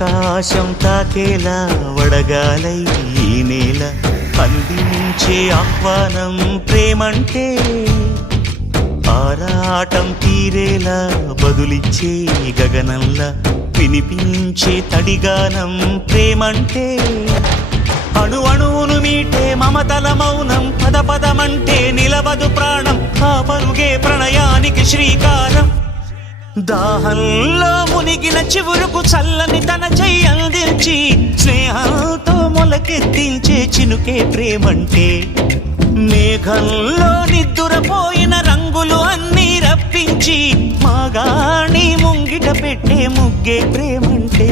ఆకాశం తాకేలా వడగాలై ఈ నేల అందించే ఆహ్వానం ప్రేమంటే ఆరాటం తీరేలా బదులిచ్చే గగనంలా వినిపించే తడిగానం ప్రేమంటే అణు అణువును మీటే మమతల మౌనం పద పదమంటే నిలవదు ప్రాణం ఆ పరుగే ప్రణయానికి శ్రీకారం దాహంలో మునిగిన చివురుకు చల్లని తన చెయ్యి అందించి స్నేహంతో మొలకెత్తించే చినుకే ప్రేమంటే మేఘంలో నిద్దురపోయిన రంగులు అన్నీ రప్పించి మాగాణి ముంగిట పెట్టే ముగ్గే ప్రేమంటే